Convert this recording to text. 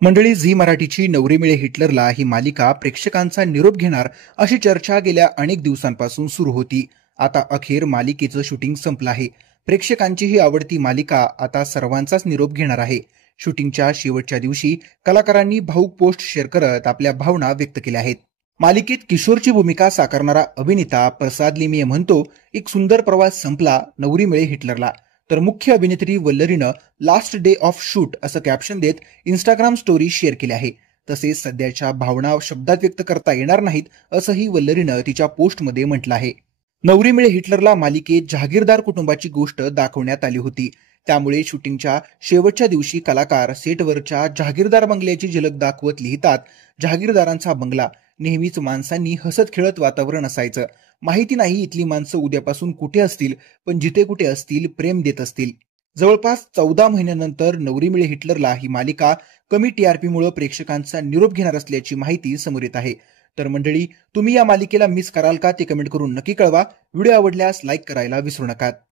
मंडळी, झी मराठीची नवरी मिळे हिटलरला ही मालिका प्रेक्षकांचा निरोप घेणार अशी चर्चा गेल्या अनेक दिवसांपासून सुरू होती. आता अखेर मालिकेचं शूटिंग संपलं आहे. प्रेक्षकांची ही आवडती मालिका आता सर्वांचाच निरोप घेणार आहे. शूटिंगच्या शेवटच्या दिवशी कलाकारांनी भाऊक पोस्ट शेअर करत आपल्या भावना व्यक्त केल्या आहेत. मालिकेत किशोरची भूमिका साकारणारा अभिनेता प्रसाद लिमये म्हणतो, एक सुंदर प्रवास संपला नवरी मिळे हिटलरला. तर मुख्य अभिनेत्री वल्लरीनं लास्ट डे ऑफ शूट असं कॅप्शन देत इंस्टाग्राम स्टोरी शेअर केली आहे. तसेच सध्याच्या भावना शब्दात व्यक्त करता येणार नाहीत असंही वल्लरीनं तिच्या पोस्टमध्ये म्हटलं आहे. नवरी मिळे हिटलरला मालिकेत जहागीरदार कुटुंबाची गोष्ट दाखवण्यात आली होती. त्यामुळे शूटिंगच्या शेवटच्या दिवशी कलाकार सेटवरच्या जहागीरदार बंगल्याची झलक दाखवत लिहितात, जहागीरदारांचा बंगला नेहमीच माणसांनी हसत खेळत वातावरण असायचं. माहिती नाही इथली माणसं उद्यापासून कुठे असतील, पण जिथे कुठे असतील प्रेम देत असतील. जवळपास 14 महिन्यानंतर नवरी मिळे हिटलरला ही मालिका कमी टीआरपीमुळे प्रेक्षकांचा निरोप घेणार असल्याची माहिती समोर येत आहे. तर मंडळी, तुम्ही या मालिकेला मिस कराल का ते कमेंट करून नक्की कळवा. व्हिडिओ आवडल्यास लाईक करायला विसरू नका.